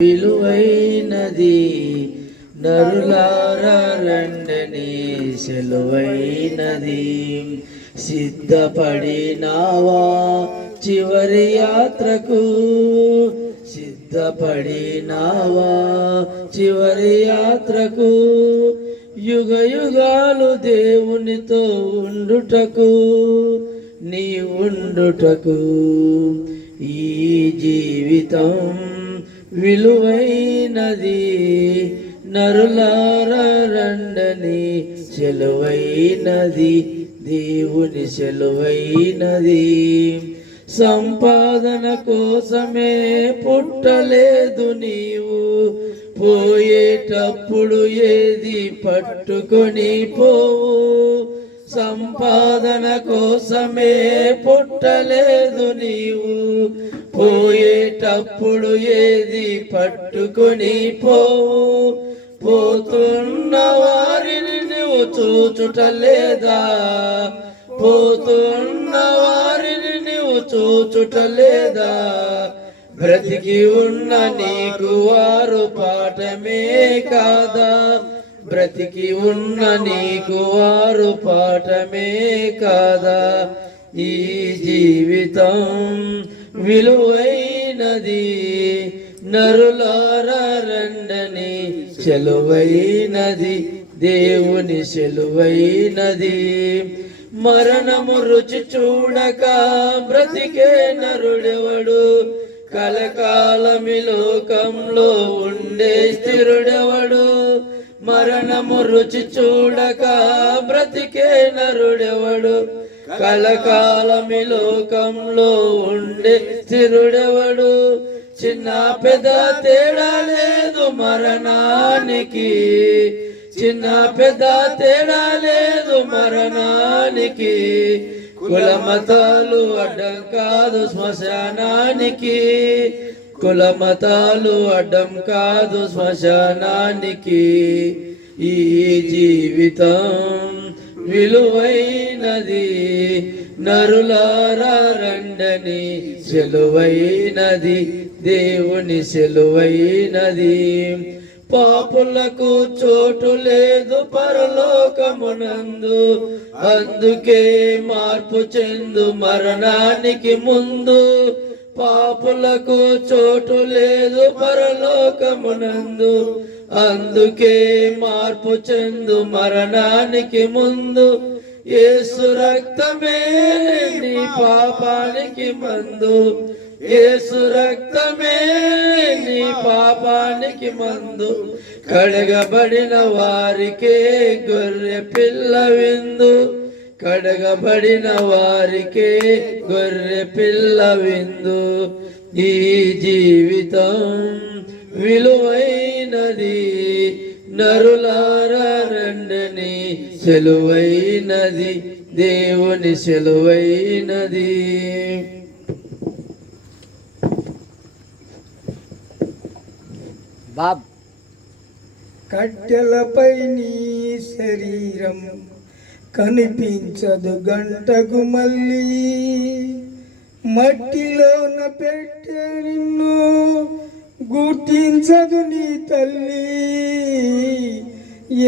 విలువైనది నరులారా రండని సెలువైనది. సిద్ధపడినావా చివరి యాత్రకు, సిద్ధపడినావా చివరి యాత్రకు, యుగ యుగాలు దేవునితో ఉండుటకు, నీ ఉండుటకు. ఈ జీవితం విలువైనది నరులారా రండని సెలువైనది, దేవుని సెలువైనది. సంపాదన కోసమే పుట్టలేదు నీవు, పోయేటప్పుడు ఏది పట్టుకొని పోవు. సంపాదన కోసమే పుట్టలేదు నీవు, పోయేటప్పుడు ఏది పట్టుకొని పోవు. పోతున్న వారిని నువ్వు చూచుటలేదా, పోతున్న వారిని నువ్వు చూచుటలేదా. బ్రతికి ఉన్న నీకు వారు పాఠమే కాదా, బ్రతికి ఉన్న నీకు వారు పాఠమే కాదా. ఈ జీవితం విలువైనది నరులారా రండని సెలువైనది, దేవుని సెలువైనది. మరణము రుచి చూడక బ్రతికే నరుడెవడు, కలకాలమి లోకంలో ఉండే స్థిరుడెవడు. మరణము రుచి చూడక బ్రతికే నరుడెవడు, కలకాలమి లోకంలో ఉండే స్థిరుడెవడు. చిన్న పెద్ద తేడా లేదు మరణానికి, చిన్న పెద్ద తేడా లేదు మరణానికి. కులమతాలు అడ్డం కాదు శ్మశానానికి, కులమతాలు అడ్డం కాదు శ్మశానానికి. ఈ జీవితం విలువైనది నరులారా రండని సెలువైనది, దేవుని సెలువైనది. పాపులకు చోటు లేదు పరలోకమునందు, అందుకే మార్పు చెందు మరణానికి ముందు. పాపులకు చోటు లేదు పరలోకమునందు, అందుకే మార్పు చెందు మరణానికి ముందు. యేసు రక్తమే నీ పాపానికి మందు, యేసు రక్తమే నీ పాపానికి మందు. కడగబడిన వారికే గొర్రె పిల్ల విందు, కడగబడిన వారికే గొర్రె పిల్ల విందు. ఈ జీవితం విలువైనది నరులారా రండని సెలువైనది, దేవుని సెలువైనది. బాబ్ కట్టెలపై నీ శరీరం కనిపించదు గంటకు మళ్ళీ, మట్టిలోన పెట్టే నిన్ను గుర్తించదు నీ తల్లి.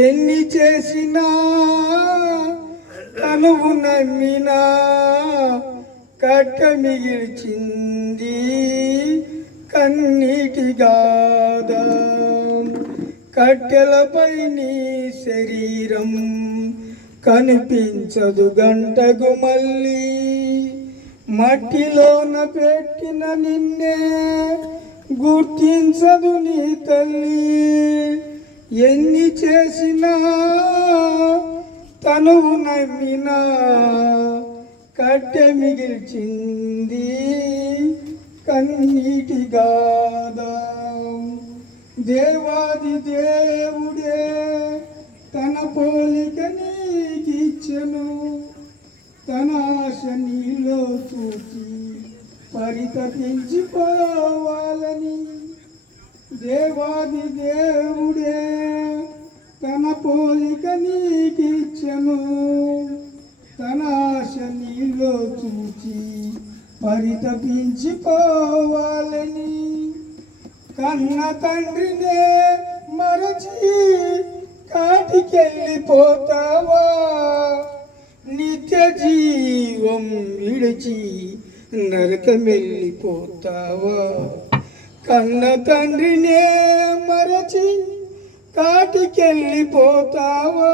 ఎన్ని చేసినా కనువు నమ్మినా కట్ట మిగిల్చింది కన్నీటి గాథ. కట్టెలపై నీ శరీరం కనిపించదు గంటకు మళ్ళీ, మట్టిలోన పెట్టిన నిన్నే గుర్తించదు నీ తల్లి. ఎన్ని చేసినా తనువు నమ్మినా కట్టె మిగిల్చింది కన్నీటి గాథ. దేవాది దేవుడే తన పోలిక నీకిచ్చెను, తన ఆశ నీలో చూచి పరితపించిపోవాలని. దేవాది దేవుడే తన పోలిక నీకిచ్చెను, తన ఆశ నీలో చూచి పరితపించిపోవాలని. కన్న తండ్రినే మరచి కాటికెళ్ళిపోతావా, నిత్య జీవం విడిచి నరకమెళ్ళిపోతావా. కన్న తండ్రినే మరచి కాటికెళ్ళిపోతావా,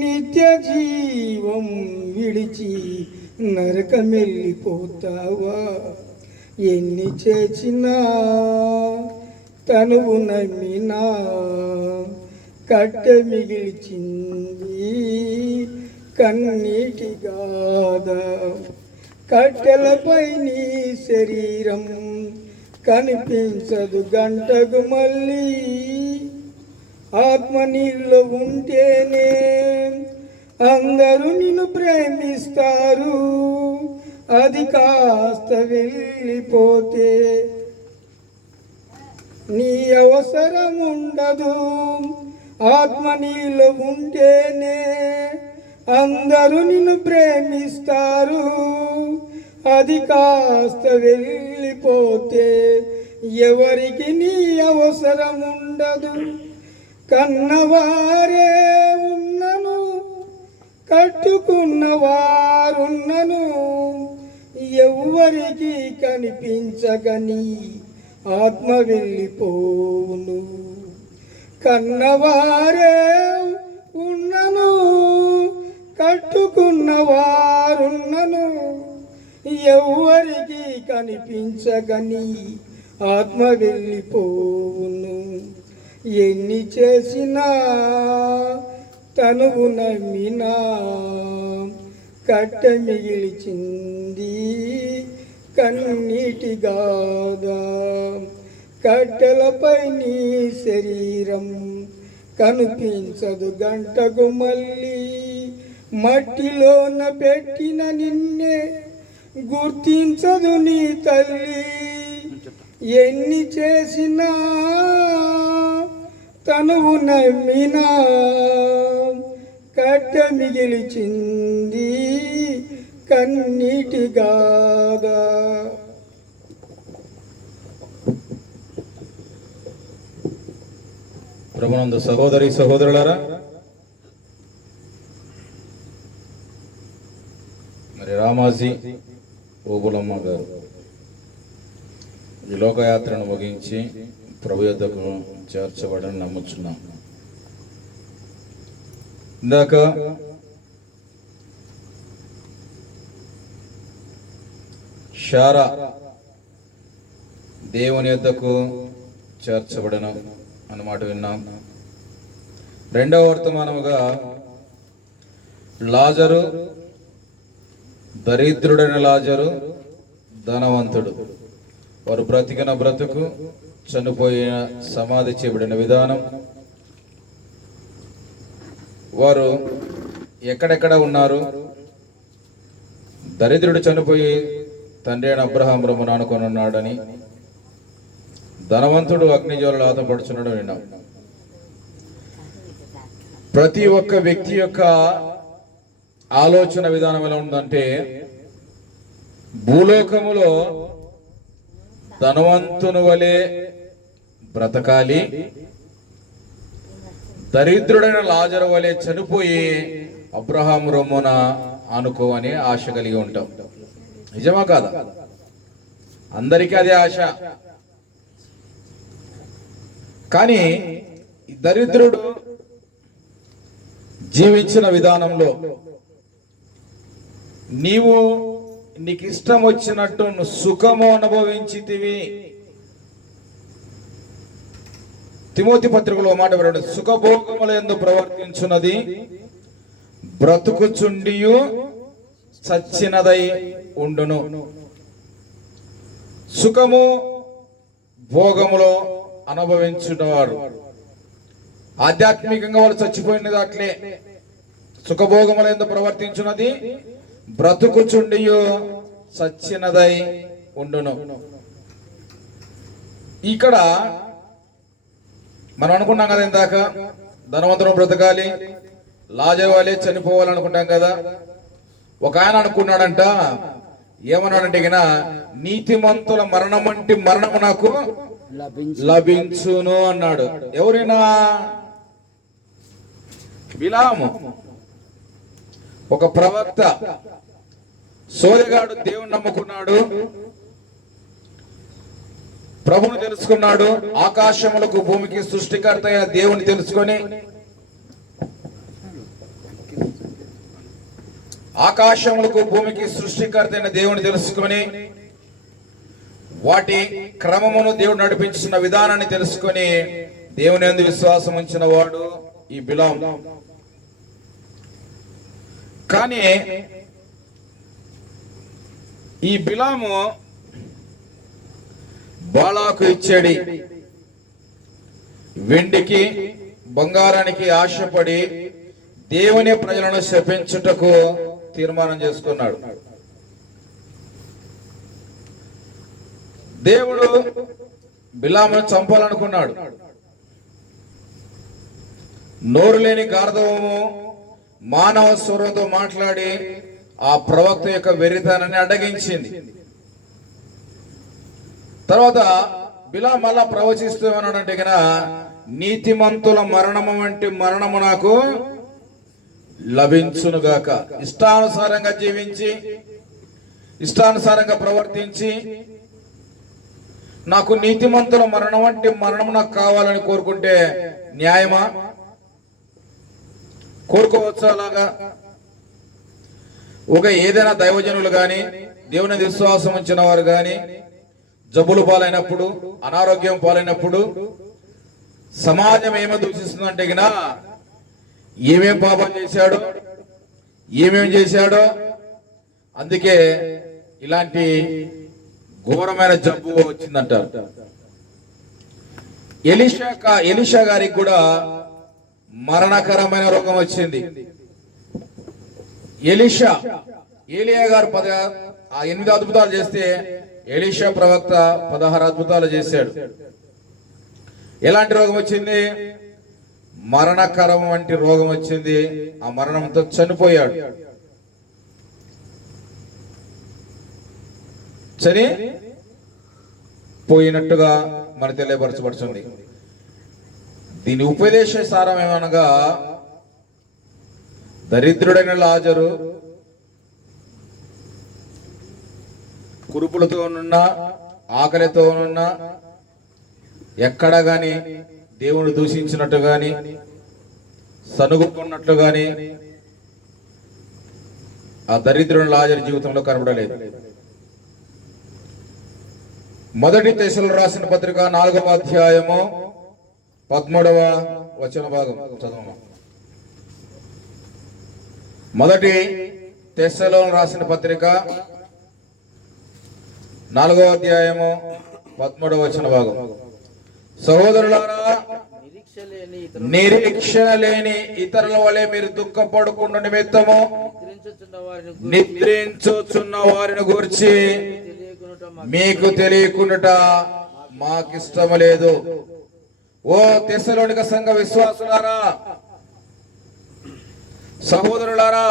నిత్య జీవం విడిచి నరకమెళ్ళిపోతావా. ఎన్ని చేసినా తనువు నమ్మినా కట్టె మిగిల్చింది కన్నీటి గాథ. కట్టెలపై నీ శరీరం కనిపించదు గంటకు మళ్ళీ. ఆత్మ నీళ్ళు ఉంటేనే అందరూ నిన్ను ప్రేమిస్తారు, అది కాస్త వెళ్ళిపోతే నీ అవసరం ఉండదు. ఆత్మ నీళ్ళు ఉంటేనే అందరూ నిన్ను ప్రేమిస్తారు, అది కాస్త వెళ్ళిపోతే ఎవరికి నీ అవసరం ఉండదు. కన్నవారే ఉన్నను కట్టుకున్నవారున్నను ఎవ్వరికి కనిపించగని ఆత్మ వెళ్ళిపోవును. కన్నవారే ఉన్నను కట్టుకున్నవారున్నను ఎవ్వరికి కనిపించగని ఆత్మ వెళ్ళిపోవును. ఎన్ని చేసినా తనువు నమ్మినా కట్టె మిగిల్చింది కన్నీటి గాథ. కట్టెలపై నీ శరీరం కనిపించదు గంటకు మళ్ళీ. మట్టిలోన పెట్టిన నిన్నే గుర్తించదు నీ తల్లి. ఎన్ని చేసినా తనువు నమ్మినా కట్టె మిగిల్చింది కన్నీటి గాథ. ప్రభునందు సహోదరి సహోదరులారా, మరి రామాజీ ఓబులమ్మ గారు ఈ లోకయాత్రను ముగించి ప్రభు యొద్దకు చేర్చబడని నమ్ముచున్నాం. ఇందాక శారా దేవుని యొద్దకు చేర్చబడను అన్నమాట విన్నాం. రెండవ వర్తమానముగా లాజరు, దరిద్రుడైన లాజరు, ధనవంతుడు, వారు బ్రతికిన బ్రతుకు, చనిపోయిన సమాధి చేయబడిన విధానం, వారు ఎక్కడెక్కడ ఉన్నారు. దరిద్రుడు చనిపోయి తండ్రి అయిన అబ్రహాం రొమ్మున ఆనుకొని ఉన్నాడని, ధనవంతుడు అగ్నిజ్వాలలు ఆతపడుచున్నాడు విన్నాం. ప్రతి ఒక్క వ్యక్తి యొక్క ఆలోచన విధానం ఎలా ఉందంటే, భూలోకములో ధనవంతుని వలె బ్రతకాలి, దరిద్రుడైన లాజరు వలె చనిపోయి అబ్రహాం రొమ్మున ఆనుకోవని ఆశ కలిగి ఉంటాం. నిజమా కాదా? అందరికీ అదే ఆశ. కానీ దరిద్రుడు జీవించిన విధానంలో నీకు ఇష్టం వచ్చినట్టు సుఖము అనుభవించితివి. తిమోతి పత్రికలో మాట వినండి, సుఖభోగముల యందు ప్రవర్తించున్నది బ్రతుకుచుండియు చచ్చినదై ఉండును. సుఖము భోగములో అనుభవించున్నవారు ఆధ్యాత్మికంగా వాళ్ళు చచ్చిపోయినది అట్లే. సుఖభోగముల యందు ప్రవర్తించున్నది బ్రతుకుచుండియు చచ్చినదై ఉండును. ఇక్కడ మనం అనుకున్నాం కదా ఇందాక, ధనవంతుడు బ్రతకాలి, లాజరు వలె చనిపోవాలనుకుంటాం కదా. ఒక ఆయన అనుకున్నాడంట, ఏమన్నాడంటే, నీతిమంతుల మరణం వంటి మరణము నాకు లభించును అన్నాడు. ఎవరైనా? బిలాము, ఒక ప్రవక్త, సోదెగాడు. దేవుని నమ్ముకున్నాడు, ప్రభువును తెలుసుకున్నాడు. ఆకాశములకు భూమికి సృష్టికర్త అయిన దేవుని తెలుసుకొని, ఆకాశములకు భూమికి సృష్టికర్త అయిన దేవుని తెలుసుకొని, వాటి క్రమమును దేవుడు నడిపించిన విధానాన్ని తెలుసుకొని దేవుని యందు విశ్వాసం ఉంచిన వాడు ఈ బిలాము. కానీ ఈ బిలాము బాలాకు ఇచ్చేడి వెండికి బంగారానికి ఆశపడి దేవుని ప్రజలను శపించుటకు తీర్మానం చేసుకున్నాడు. దేవుడు బిలామును చంపాలనుకున్నాడు. నోరు లేని గార్ధవము మానవ స్వరంతో మాట్లాడి ఆ ప్రవక్త యొక్క వెర్రితనాన్ని అడ్డగించింది. తర్వాత బిలాము మళ్ళా ప్రవచిస్తూ ఏమన్నాడంటే గన, నీతిమంతుల మరణము వంటి మరణము నాకు లభించునుగాక. ఇష్టానుసారంగా జీవించి, ఇష్టానుసారంగా ప్రవర్తించి, నాకు నీతిమంతుల మరణం వంటి మరణం నాకు కావాలని కోరుకుంటే న్యాయమా? కోరుకోవచ్చు అలాగా? ఒక ఏదైనా దైవజనులు గాని, దేవుని విశ్వాసం ఉంచిన వారు గాని జబ్బులు పాలైనప్పుడు, అనారోగ్యం పాలైనప్పుడు సమాజం ఏమో దూషిస్తుందంటే గిన ఏమేం పాపం చేశాడో, ఏమేం చేశాడో, అందుకే ఇలాంటి ఘోరమైన జబ్బు వచ్చిందంటారు. ఎలీషా గారికి కూడా మరణకరమైన రోగం వచ్చింది. ఏలియా గారు 8 అద్భుతాలు చేస్తే ఎలీషా ప్రవక్త 16 అద్భుతాలు చేశాడు. ఎలాంటి రోగం వచ్చింది? మరణకరం వంటి రోగం వచ్చింది. ఆ మరణంతో చనిపోయాడు. పోయినట్టుగా మన తెలియపరచబడుతుంది. దీని ఉపదేశ సారం ఏమనగా, దరిద్రుడైన లాజరు కురుపులతోనున్నా, ఆకలితోనున్నా, ఎక్కడ గాని దేవుడు దూషించినట్టు గాని, సనుగుకున్నట్లు గాని ఆ దరిద్రుడైన లాజరు జీవితంలో కనబడలేదు. మొదటి తెస్సలోనికీయులకు రాసిన పత్రిక 4వ అధ్యాయము 13వ వచన భాగం చదవము. మొదటి తెస్సలోనికీయులకు రాసిన పత్రిక 4వ అధ్యాయము 13వ వచన భాగం. సహోదరులారా, నిరీక్షణ లేని ఇతరుల వలె మీరు దుఃఖపడకుండా నిమిత్తము నిద్రించుచున్న వారిని గురించి మీకు తెలియకుండా మాకిష్టం లేదు. ఓ తెస్సలోనిక సంఘ విశ్వాసులారా, సహోదరులారా,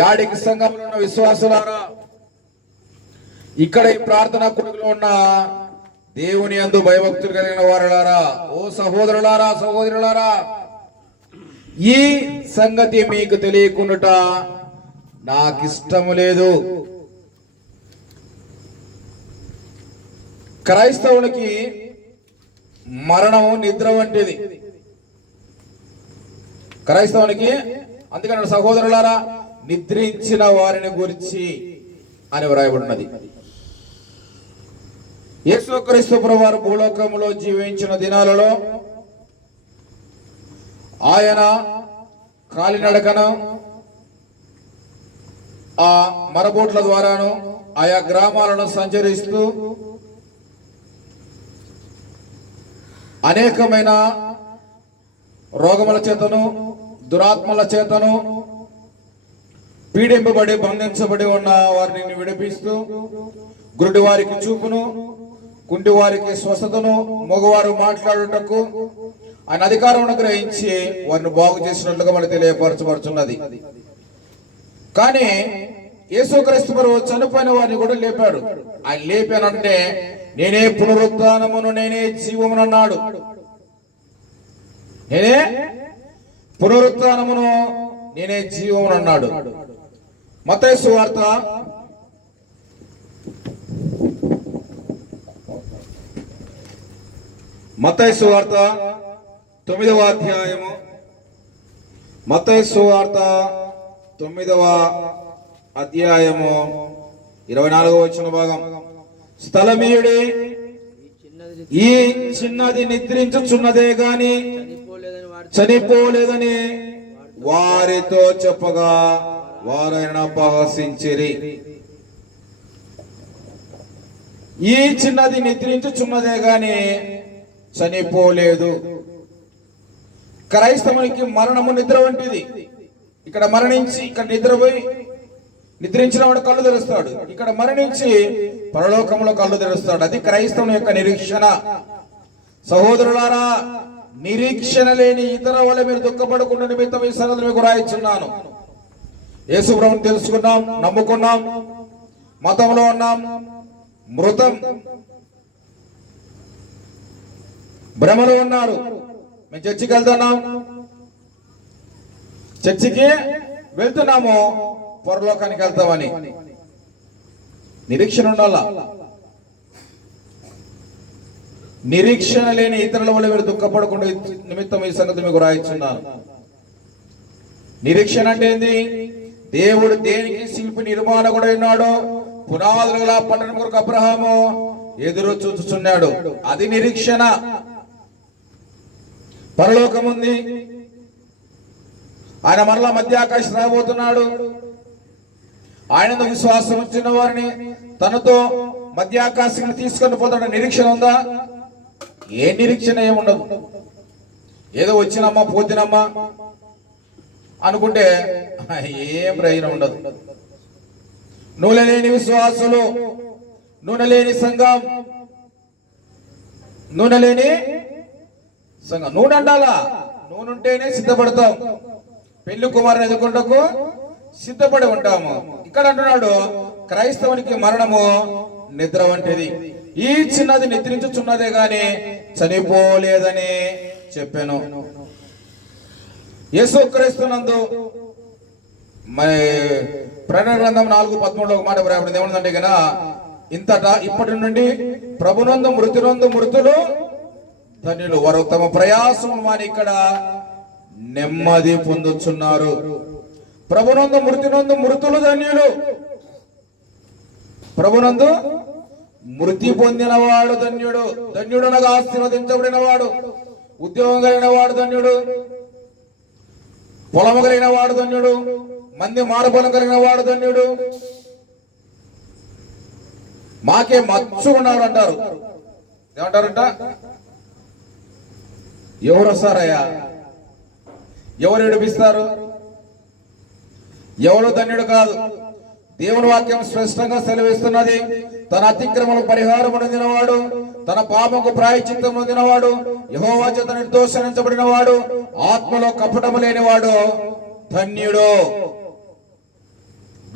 యాడికి సంఘంలో ఉన్న విశ్వాసులారా, ఇక్కడ ఈ ప్రార్థనా కొడుకులో ఉన్న దేవుని యందు భయభక్తులు కలిగిన వారులారా, ఓ సహోదరులారా, సహోదరులారా, ఈ సంగతి మీకు తెలియకుండా నాకిష్టము లేదు. క్రైస్తవునికి మరణము నిద్ర వంటిది. క్రైస్తవునికి అందుకని సహోదరులారా, నిద్రించిన వారిని గురించి అని వ్రాయబడినది. యేసుక్రీస్తు ప్రభువారు భూలోకములో జీవించిన దినాలలో ఆయన కాలినడకను ఆ మరబోట్ల ద్వారాను ఆయా గ్రామాలను సంచరిస్తూ అనేకమైన రోగముల చేతను, దురాత్మల చేతను పీడింపబడి బంధించబడి ఉన్న వారిని విడిపిస్తూ, గురుడి వారికి చూపును, కుంటి వారికి స్వస్థతను, మగవారు మాట్లాడుటకు ఆయన అధికారం గ్రహించి వారిని బాగు చేసినట్లుగా మనకు తెలియపరచబడుతున్నది. కానీ యేసుక్రీస్తు ప్రభువు చనిపోయిన వారిని కూడా లేపాడు. ఆయన లేపానంటే నేనే పునరుత్థానమును నేనే జీవమును అన్నాడు. నేనే పునరుత్థానమును నేనే జీవమును అన్నాడు. మత్తయి సువార్త 9వ అధ్యాయము. మత్తయి సువార్త 9వ అధ్యాయము 24వ వచన భాగం. స్థలమీయుడే ఈ చిన్నది నిద్రించుచున్నదే గాని చనిపోలేదని వారితో చెప్పగా వారైనా అపహసించిరి. ఈ చిన్నది నిద్రించుచున్నదే గాని చనిపోలేదు. క్రైస్తవునికి మరణము నిద్ర వంటిది. ఇక్కడ మరణించి ఇక్కడ నిద్రపోయి నిద్రించిన వాడు కళ్ళు తెరుస్తాడు, ఇక్కడ మరణించి పరలోకంలో కళ్ళు తెరుస్తాడు. అది క్రైస్తవుని యొక్క నిరీక్షణ. సహోదరులారా, నిరీక్షణ లేని ఇతర వల్ల మీరు దుఃఖపడకుండా నిమిత్తం ఈ సంగతులు మీకు రాయిస్తున్నాను. యేసు ప్రభువుని తెలుసుకున్నాం, నమ్ముకున్నాం, మతంలో ఉన్నాం, మృతం భ్రమలో ఉన్నారు. మేము చర్చికి వెళ్తున్నాం, చర్చికి వెళ్తున్నాము, పరలోకానికి వెళ్తామని నిరీక్షణ ఉండాలా. నిరీక్షణ లేని ఇతరుల వల్ల మీరు దుఃఖపడకుండా నిమిత్తం ఈ సంగతి మీకు రాయిస్తున్నాను. నిరీక్షణ అంటే ఏంది? దేవుడు దేనికి శిల్పి నిర్మాణకుడు ఉన్నాడో పునాదులు గల పట్టణం కొరకు అబ్రహాము ఎదురు చూస్తున్నాడు. అది నిరీక్షణ. పరలోకం ఉంది, ఆయన మరలా మధ్యాకాశం రాబోతున్నాడు. ఆయన విశ్వాసం వచ్చిన వారిని తనతో మధ్యాకాశాన్ని తీసుకొని పోతాడు. నిరీక్షణ ఉందా? ఏ నిరీక్షణ ఏముండదు. ఏదో వచ్చినమ్మా పోతినమ్మా అనుకుంటే ఏం ప్రయోజనం ఉండదు. నూనె లేని విశ్వాసులు, నూనె లేని సంఘం, నూనె లేని సంఘం. నూనె అండాలా, నూనె ఉంటేనే సిద్ధపడతాం. పెళ్లి కుమారుని ఎదుర్కొంటకు సిద్ధపడి ఉంటాము. ఇక్కడ అంటున్నాడు క్రైస్తవునికి మరణము నిద్ర వంటిది. ఈ చిన్నది నిద్రించుచున్నదే గాని చనిపోలేదని చెప్పాను. యేసు క్రీస్తునందు మరి ప్రకటన గ్రంథం 4:13 ఒక మాట రాయబడింది. ఏమన్నదంటే గన ఇంతటా ఇప్పటి నుండి ప్రభునందు మృతులు ధన్యులు, వారు తమ ప్రయాసం మాని ఇక్కడ నెమ్మది పొందుచున్నారు. ప్రభునందు మృతులు ధన్యులు. ప్రభునందు మృతి పొందిన వాడు ధన్యుడు. ధన్యుడు అనగా ఆశీర్వదించబడిన వాడు. ఉద్యోగం కలిగిన వాడు ధన్యుడు. పొలము కలిగిన వాడు ధన్యుడు. మంది మారుబలం కలిగిన వాడు ధన్యుడు. మాకే మచ్చు ఉన్నారు అంటారు. ఏమంటారంట? ఎవరు వస్తారయ్యా? ఎవరు విడిపిస్తారు? ఎవరు ధన్యుడు కాదు. దేవుని వాక్యం స్పష్టంగా సెలవిస్తున్నది. తన అతిక్రమలకు పరిహారం పొందినవాడు, తన పాపకు ప్రాయశ్చిత్తం పొందినవాడు, యెహోవా చేత నిర్దోషించబడిన వాడు, ఆత్మలో కపటము లేనివాడు ధన్యుడు.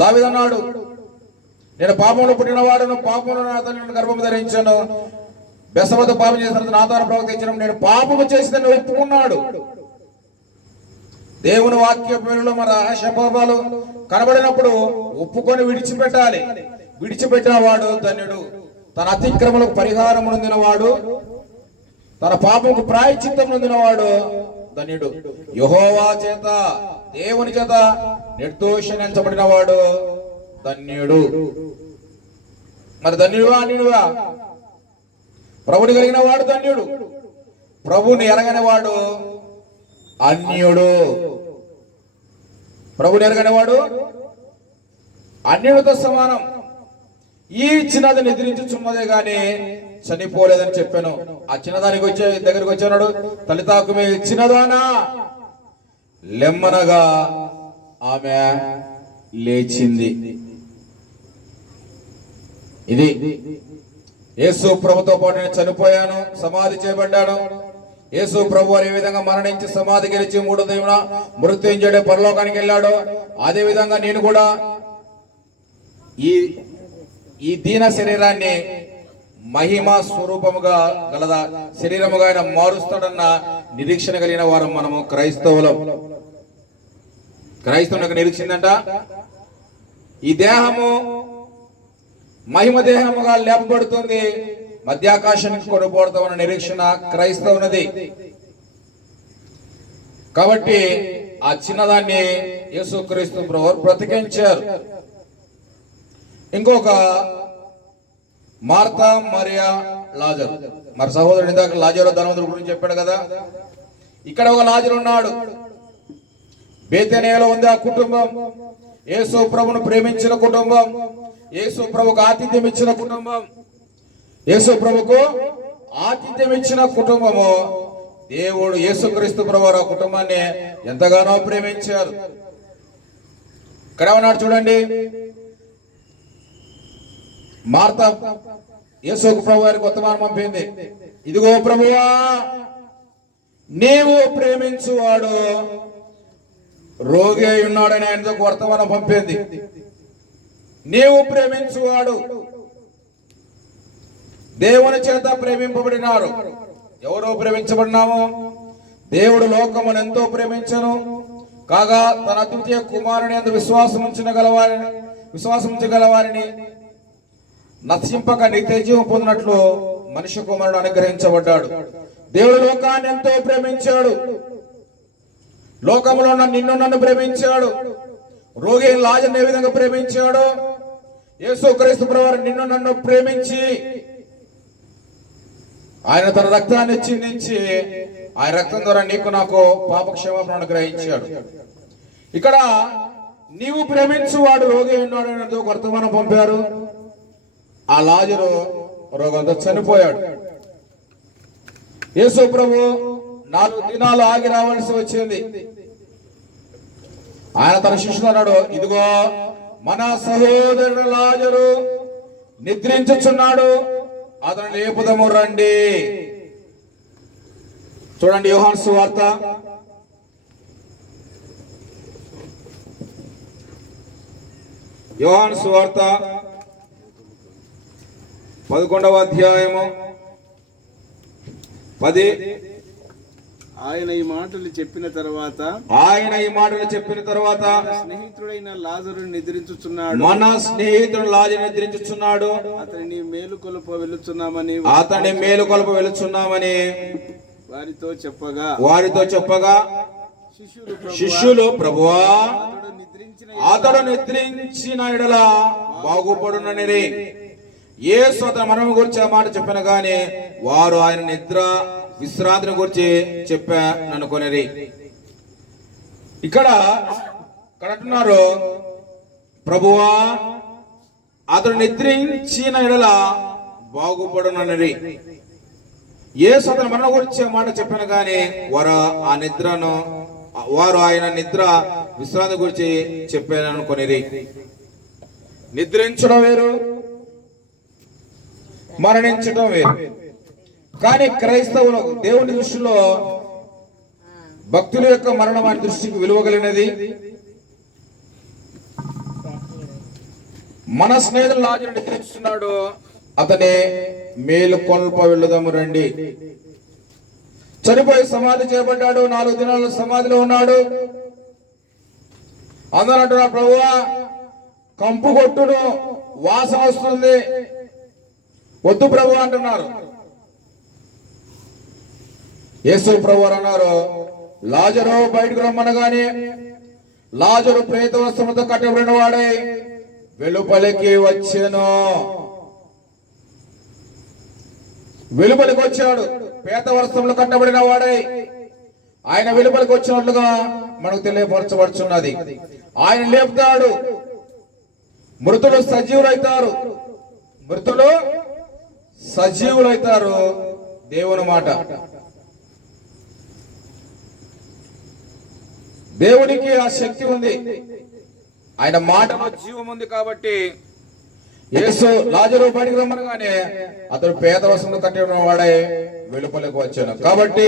దావీదు అన్నాడు, నేను పాపంలో పుట్టినవాడును, పాపంలో నా తండ్రిని గర్భము ధరించాను. బెసవతో పాపం చేసిన నాతాను ప్రవర్తించడం నేను పాపము చేసిందని ఒప్పుకున్నాడు. దేవుని వాక్య పేరులో మన ఆశాపాపాలు కనబడినప్పుడు ఒప్పుకొని విడిచిపెట్టాలి. విడిచిపెట్టిన వాడు ధన్యుడు. తన అతిక్రమలకు పరిహారం పొందినవాడు, తన పాపముకు ప్రాయశ్చిత్తం పొందినవాడు ధన్యుడు. యెహోవా చేత, దేవుని చేత నిర్దోషించబడిన వాడు ధన్యుడు. మరి ధన్యుడుగా అన్యుడుగా? ప్రభుని కలిగిన వాడు ధన్యుడు. ప్రభుని ఎరగని వాడు అన్యుడు. ప్రభుని ఎరగని వాడు అన్యుడితో సమానం. ఈ చిన్నది నిద్రించుచున్నదే గాని చనిపోలేదని చెప్పాను. ఆ చిన్నదానికి దగ్గరికి వచ్చాడు. తలితాకుమే చిన్నదానా లెమ్మనగా ఆమె లేచింది. ఇది యేసు ప్రభుతో పాటు నేను చనిపోయాను, సమాధి చేయబడ్డాను. యేసు ప్రభు ఏ విధంగా మరణించి సమాధి గెలిచి 3వ దినాన మృత్యుంజయుడే పరలోకానికి వెళ్ళాడు, అదే విధంగా నేను కూడా ఈ దీన శరీరాన్ని మహిమ స్వరూపముగా గల శరీరముగా ఆయన మారుస్తాడన్న నిరీక్షణ కలిగిన వారు మనము క్రైస్తవులకు నిరీక్షిందంట. ఈ దేహము మహిమ దేహముగా లేపబడుతుంది, మధ్యాకాశానికి కొనబడతామన్న నిరీక్షణ క్రైస్తవునది. కాబట్టి ఆ చిన్నదాన్ని యేసుక్రీస్తు ప్రభువు బ్రతికించారు. ఇంకొక మార్తా, మరియా, లాజరు. మరి సహోదరుడు ఇందాక లాజరు ధనవంతుడి గురించి చెప్పాడు కదా, ఇక్కడ ఒక లాజరు ఉన్నాడు. బేతేనియాలో ఉంది ఆ కుటుంబం. యేసు ప్రభువును ప్రేమించిన కుటుంబం, యేసు ప్రభువుకు ఆతిథ్యం ఇచ్చిన కుటుంబం, యేసు ప్రభువుకు ఆతిథ్యం ఇచ్చిన కుటుంబము. దేవుడు యేసుక్రీస్తు ప్రభువు ఆ కుటుంబాన్ని ఎంతగానో ప్రేమించారు. ఇక్కడ ఉన్నాడు చూడండి, మార్తా యేసు ప్రభు వారికి వర్తమానం పంపింది. ఇదిగో ప్రభువా, నీవు ప్రేమించువాడు రోగి అయి ఉన్నాడని ఆయనతో వర్తమానం పంపింది. నీవు ప్రేమించువాడు. దేవుని చేత ప్రేమింపబడినారు. ఎవరో ప్రేమించబడినాము? దేవుడు లోకమును ఎంతో ప్రేమించను కాగా తన అద్వితీయ కుమారుని యందు విశ్వాసం ఉంచగలవారిని నశింపక నిత్య జీవం పొందినట్లు మనిషి కుమారుడు అనుగ్రహించబడ్డాడు. దేవుడు లోకాన్ని ఎంతో ప్రేమించాడు. లోకంలో నిన్ను నన్ను ప్రేమించాడు. రోగి లాజరుని ఏ విధంగా ప్రేమించాడు? యేసుక్రీస్తు ప్రభువు నిన్ను నన్ను ప్రేమించి ఆయన తన రక్తాన్ని చిందించి ఆయన రక్తం ద్వారా నీకు నాకు పాప క్షమాపణ అనుగ్రహించాడు. ఇక్కడ నీవు ప్రేమించువాడు రోగి ఉన్నాడు అని ఒక వర్తమానం పంపారు. ఆ లాజరు రోగంతో చనిపోయాడు. యేసు ప్రభు 4 దినాలు ఆగి రావాల్సి వచ్చింది. ఆయన తన శిష్యులు అన్నాడు, ఇదిగో మన సహోదరుడు లాజరు నిద్రించుచున్నాడు, అతను లేపుదము రండి. చూడండి యోహాను సువార్త 11వ అధ్యాయము 10. ఆయన ఈ మాటలు చెప్పిన తర్వాత స్నేహితుడైన లాజరు నిద్రించుచున్నాడు. మన స్నేహితుడు లాజరు నిద్రించుచున్నాడు, అతని మేలు కొలుప వెలుచున్నామని వారితో చెప్పగా శిష్యులు ప్రభువా అతడు నిద్రించిన ఎడల బాగుపడునని యేసు అతని మరణం గురించి ఆ మాట చెప్పిన గాని వారు ఆయన నిద్ర విశ్రాంతిని గురించి చెప్పాననుకొనిరి. ఇక్కడ అంటున్నారు, ప్రభువా అతడు నిద్రించిన ఎడల బాగుపడునని యేసు అతని మరణం గురించి మాట చెప్పిన గాని వారు ఆయన నిద్ర విశ్రాంతి గురించి చెప్పాననుకొనిరి. నిద్రించడం వేరు, మరణించడం వేరు. కానీ క్రైస్తవులకు దేవుని దృష్టిలో భక్తుల యొక్క మరణం ఆయన దృష్టికి విలువ కలిగినది. మన స్నేహితుడు లాజరు నిద్రిస్తున్నాడు, అతనే మేలు కొల్ప వెళ్ళుదాము రండి. చనిపోయి సమాధి చేయబడ్డాడు, 4 దినాలు సమాధిలో ఉన్నాడు. అందరూ అంటున్నారు, ప్రభువా కంపు కొట్టును, వాసన వస్తుంది, వద్దు ప్రభు అంటున్నారు. యేసు ప్రభు అన్నారు, లాజరు బయటకు రమ్మనగానే లాజరు ప్రేత వస్త్రముతో కట్టబడిన వాడే వెలుపలికి వచ్చాడు. పేత వస్త్రములు కట్టబడిన వాడే ఆయన వెలుపలికి వచ్చినట్లుగా మనకు తెలియపరచబడుచున్నది. ఆయన లేపుతాడు, మృతులు సజీవులైతారు. దేవుని మాట, దేవునికి ఆ శక్తి ఉంది, ఆయన మాటలో జీవం ఉంది. కాబట్టి యేసు లాజరు బయటికి రమ్మనగానే అతడు పేద వస్త్రములు కట్టిన వాడే వెలుపలికి వచ్చాను. కాబట్టి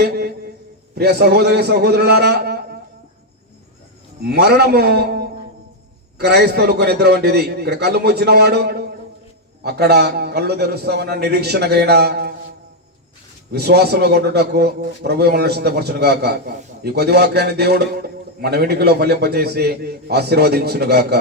ప్రియ సహోదరులారా, మరణము క్రైస్తవులకు నిద్ర వంటిది. ఇక్కడ కళ్ళు మూసిన వాడు అక్కడ కళ్ళు తెరుస్తామన్న నిరీక్షణకైనా విశ్వాసంలో కొట్టుటకు ప్రభు మనల్ని సిద్ధపరచును గాక. ఈ కొద్ది వాక్యాన్ని దేవుడు మన వెనుకలో ఫలింపజేసి ఆశీర్వదించును గాక.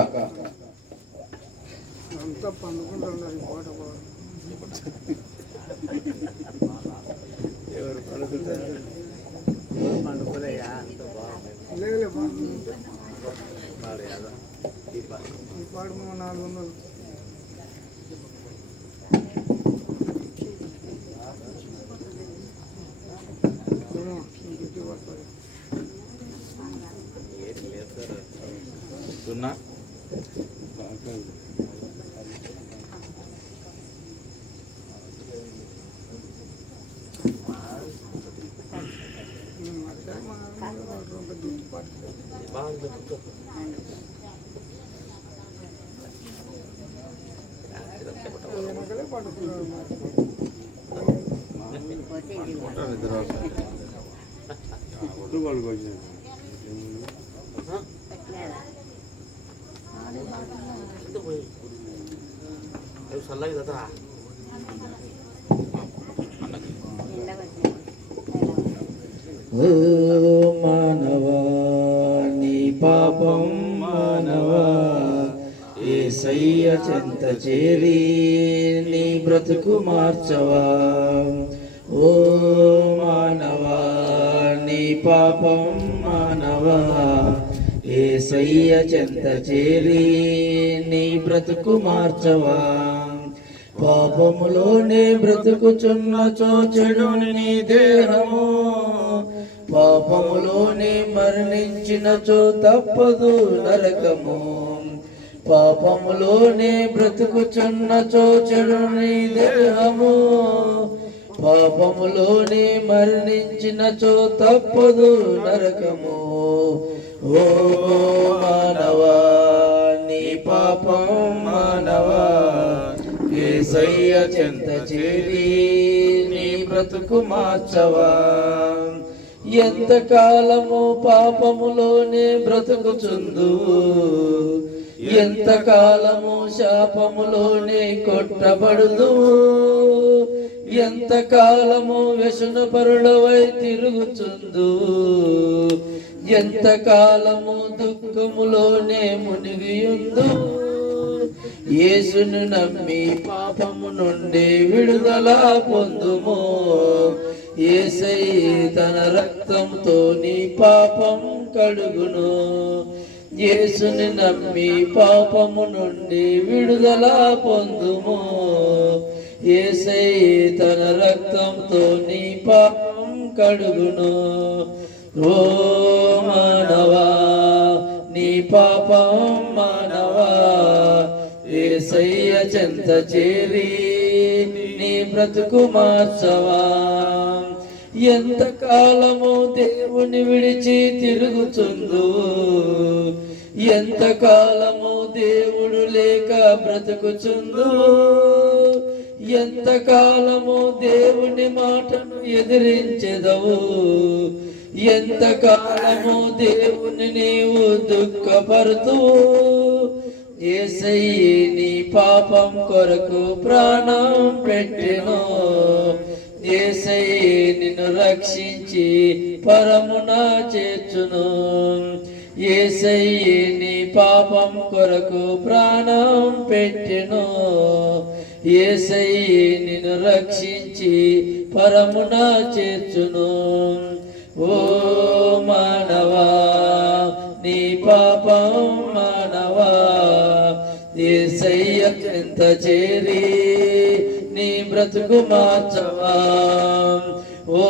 ఓ మానవా నీ పాపం మానవా యేసయ్య చెంత చేరి నీ బ్రతుకు మార్చవా. ఓ మానవా నీ పాపం మానవా యేసయ్య చెంత చేరి నీ బ్రతుకు మార్చవా. పాపములోనే బ్రతుకుచున్నచో చెడు నీ దేహము, పాపములోనే మరణించినచో తప్పదు నరకము. పాపములోనే బ్రతుకుచున్నచో చెడు నీ దేహము, పాపములోనే మరణించినచో తప్పదు నరకము. ఓ మానవా నీ పాపం మానవా యేసయ్య చెంత చేరి నీ బ్రతుకు మార్చవా. ఎంతకాలము పాపములోనే బ్రతుకుచుందు, ఎంతకాలము శాపములోనే కొట్టబడుదు, ఎంతకాలము వ్యసనపరులవై తిరుగుచుందు, ఎంతకాలము దుఃఖములోనే మునిగియుందు. యేసును నమ్మి పాపము నుండి విడుదల పొందుము. యేసయ్య తన రక్తంతో నీ పాపం కడుగును. యేసుని నమ్మి పాపము నుండి విడుదల పొందుము. యేసయ్య తన రక్తంతో నీ పాపం కడుగును. ఓ మానవా నీ పాపం మానవా యేసయ్య చెంత చేరి నీ బ్రతుకు మార్చవా. ఎంతకాలము దేవుని విడిచి తిరుగుచుందు, ఎంతకాలము దేవుడు లేక బ్రతుకుచుందు, ఎంతకాలము దేవుని మాటను ఎదిరించెదవు, ఎంతకాలము దేవుని నీవు దుఃఖపరుతూ. యేసయ్య నీ పాపం కొరకు ప్రాణం పెట్టెను. యేసయ్య నిన్ను రక్షించి పరమున చేర్చును. యేసయ్య నీ పాపం కొరకు ప్రాణం పెట్టెను. యేసయ్య నిన్ను రక్షించి పరమున చేర్చును. ఓ మానవా నీ పాపం మానవా యేసయ్య చెంత చేరి నీ బ్రతుకు మార్చవా. ఓ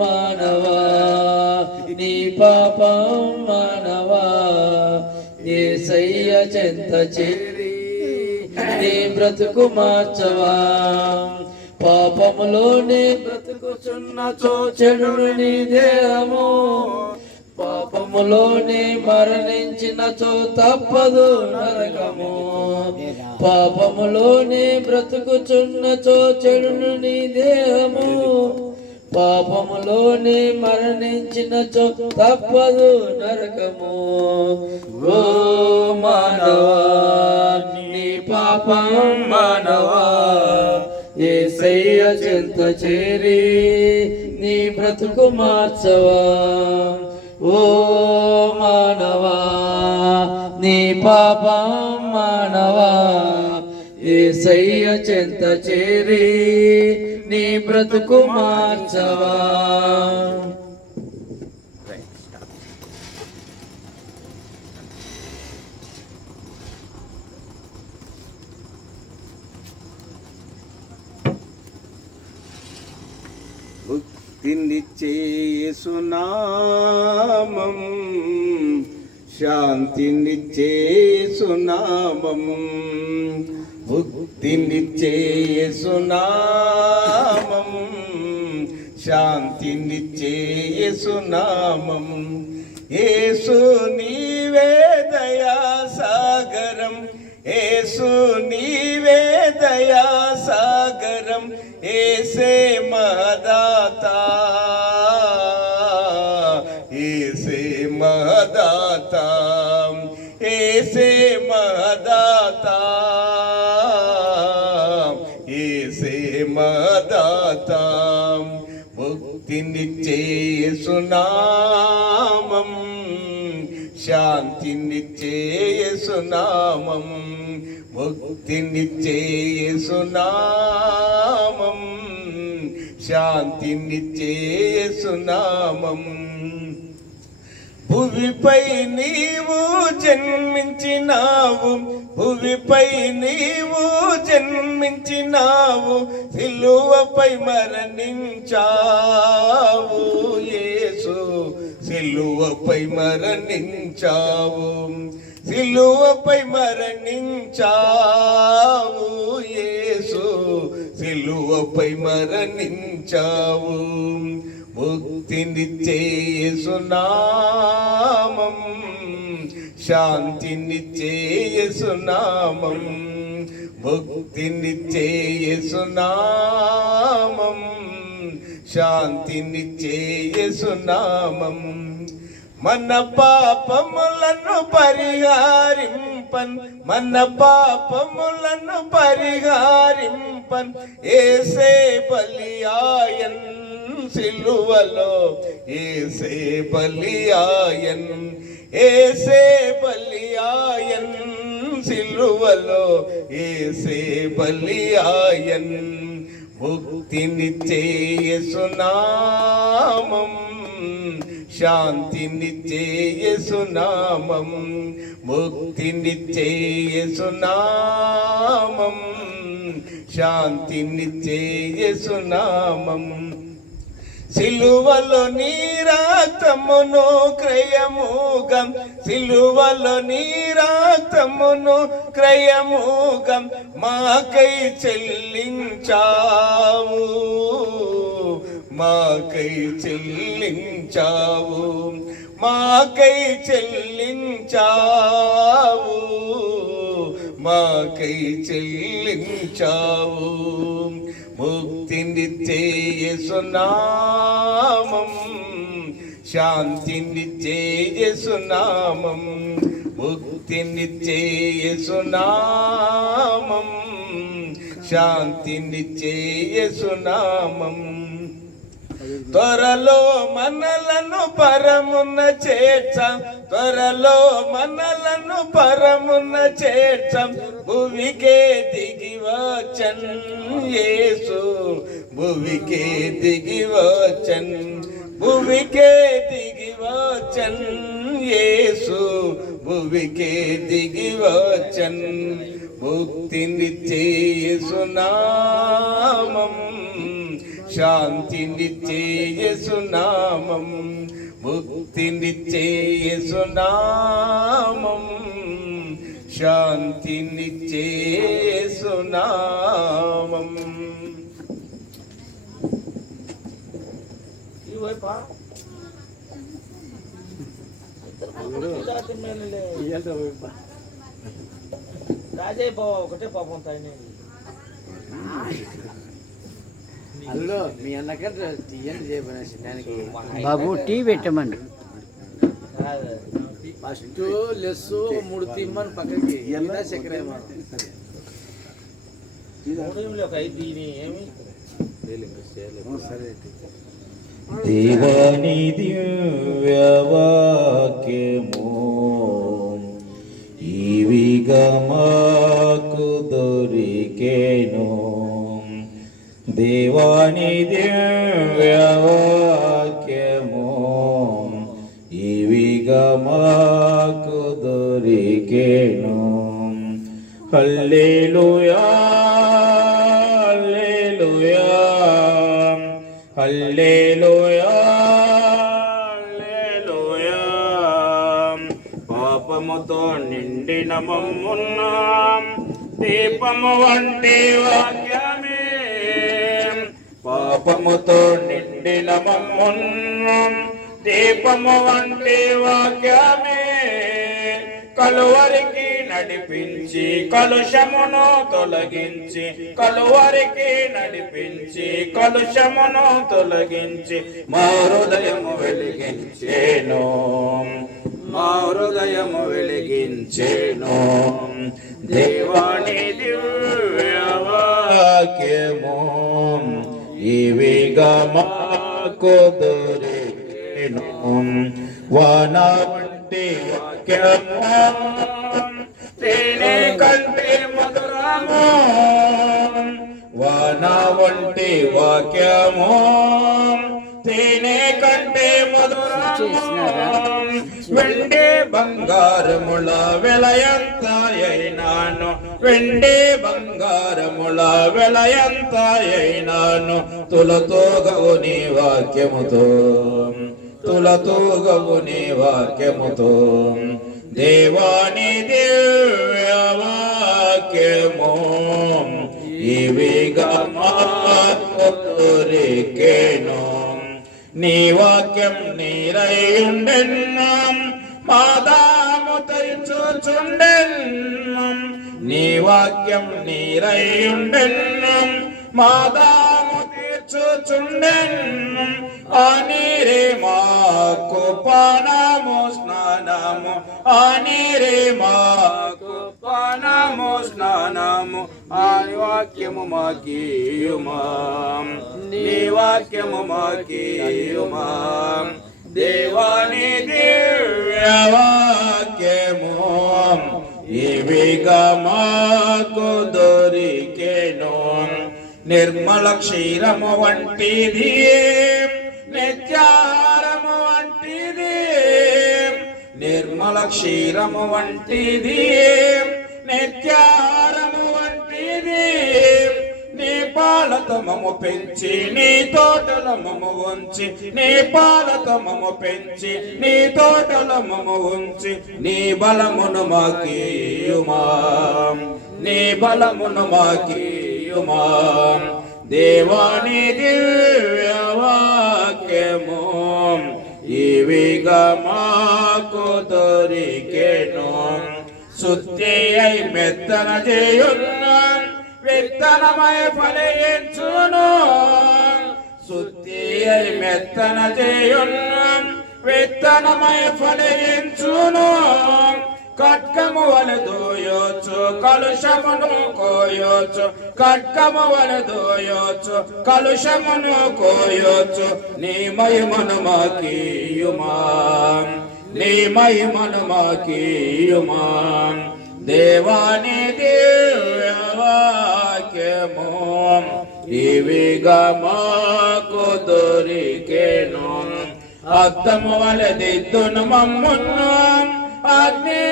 మానవా నీ పాపం మానవా యేసయ్య చెంత చేరి నీ బ్రతుకు మార్చవా. పాపములోనే బ్రతుకుచున్నచో చెడు నీ దేహము, పాపములోనే మరణించినచో తప్పదు నరకము. పాపములోనే బ్రతుకుచున్నచో చెడును నీ దేహము, పాపములోనే మరణించినచో తప్పదు నరకము. ఓ మానవా నీ పాపం పాపం మానవా యేసయ్య చెంత చేరి నీ బ్రతుకు మార్చవా. ఓ మానవా నీ పాపం మానవా యేసయ్య చెంత చేరి నీ బ్రతుకు మార్చవా. ముక్తినిచ్చే యేసునామం, శాంతినిచ్చే యేసునామం. ముక్తినిచ్చే యేసునామం, శాంతినిచ్చే యేసునామం. యేసు నీవే దయా సాగరం, యేసు నీవే దయా సాగరం. యేసే మహదాత, యేసే మహదాత, యేసే మహదాత, యేసే మహదాత. ముక్తినిచ్చే యేసునామం, శాంతినిచ్చే యేసునామం. ముక్తినిచ్చే యేసునామం, శాంతినిచ్చే యేసునామం. భువిపై నీవు జన్మించినావు, భువిపై నీవు జన్మించినావు. సిలువపై మరణించావు యేసు, సిలువపై మరణించావు. సిలువపై మరణించావు యేసు, సిలువపై మరణించావు. ముక్తినిచ్చే యేసునామం, శాంతినిచ్చే యేసునామం. ముక్తినిచ్చే యేసునామం, శాంతినిచ్చే యేసునామం. మన పాపములను పరిహారింపన్, మన పాపములను పరిహారింపన్. యేసే బలియాయన్ సిలువలో, యేసే బలియాయన్, యేసే బలియాయన్ సిలువలో, యేసే బలియాయన్. ముక్తినిచ్చే యేసునామం, శాంతినిచ్చే యేసునామం. ముక్తినిచ్చే యేసునామం, శాంతినిచ్చే యేసునామం. సిలువలో నీ రక్తమును క్రయముగం, సిలువలో నీ రక్తమును క్రయముగం. మాకై చెల్లించావు, మాకై చెల్లించావు, మాకై చెల్లించావు, మాకై చెల్లించావు. ముక్తినిచ్చే యేసునామం, శాంతినిచ్చే యేసునామం. ముక్తినిచ్చే యేసునామం, శాంతినిచ్చే యేసునామం. త్వరలో మనలను పరమున చేర్చం, త్వరలో మనలను పరమున చేర్చం. భువికే దిగి వచ్చన్ యేసు, భువికే దిగి వచ్చన్, భువికే దిగి వచ్చన్ యేసు, భువికే దిగి వచ్చన్. ముక్తినిచ్చే యేసునామం, శాంతినిచ్చే యేసునామం. ముక్తినిచ్చే యేసునామం, శాంతినిచ్చే యేసునామం. రాజయ్య బావ ఒకటే పాపం తాయి. అందులో మీ అన్నకంటే తీయండి చేయబోయేసి దానికి బాబు టీ పెట్టమండి. ఫస్ట్ లెస్ 3 తిమ్మని పక్కకి ఎలా చక్కెర దేవాని దివ్యవాక్యము ఈవిగా మాకు దొరికేను. దేవాని దివ్యవాక్యము ఈవిగా మాకు దొరికేను. హల్లెలూయా హల్లెలూయా హల్లెలూయా హల్లెలూయా. పాపముతో నిండిన మమ్మున్న దీపము వంటి వాక్యమే, పాపముతో నిండిన మమ్మున్న దీపము వంటి వాక్యమే, కలువరికి నడిపించి కలుషమును తొలగించి, కలువరికి నడిపించి కలుషమును తొలగించి మా హృదయము వెలిగించేను, మా హృదయము వెలిగించేను. దేవాని దివ్యవాక్యము ఇవిగా మాకు దొరికెను. వాన వంటి వాక్యము తేనె కంటే మధురము, వాన వంటి వాక్యము తేనె కంటే మధురము. వెండి బంగారముల వెలయంత అయినాను, వెండి బంగారముల వెలయంత అయినాను, తులతూగవు నీ వాక్యముతో, తులతూగవు నీ వాక్యముతో. దేవాని దివ్యవాక్యము ఇవిగా మాకు దొరికెను. నీ వాక్యం నీరయుండెను మా దాము తీర్చుచుండెను, నీ వాక్యం నీరయుండెను మా దాము తీర్చుచుండెను. ఆ నీరే మాకు పానము స్నానము, ఆ నీరే మాకు పానము స్నానము. ఆ వాక్యము మాకీయుమా, నీ వాక్యము మాకీయుమా. దేవాని దివ్యవాక్యము ఇవిగా మాకు దొరికెను. నిర్మల క్షీరము వంటిది, నిత్యారము వంటిది, నిర్మల క్షీరము వంటిది, నిత్యారము వంటిది. నీ పాలతో మమ్ము పెంచి నీ తోటల మమ్ము ఉంచి, నీ పాలతో మమ్ము పెంచి నీ తోటల మమ్ము ఉంచి. నీ బలమును మాకీయుమా, నీ బలమును మాకీయుమా. దేవాని దివ్యవాక్యము ఇవిగా మాకు దొరికెను. శుద్ధి అయి మెత్తన చేయున్నా విత్తనమై ఫలించును, శుద్ధి అయి మెత్తన చేయున్నా విత్తనమై ఫలించును. ఖడ్గము వలె దోయొచ్చు కలుషమును కోయొచ్చు, ఖడ్గము వలె దోయొచ్చు కలుషమును కోయొచ్చు. నీ మహిమను మాకీయుమా, నీ మహిమను మాకీయుమా. దేవాని దివ్యవాక్యము ఇవిగా మాకు దొరికెను. అద్దము వలె దిద్దును మమ్మును అగ్ని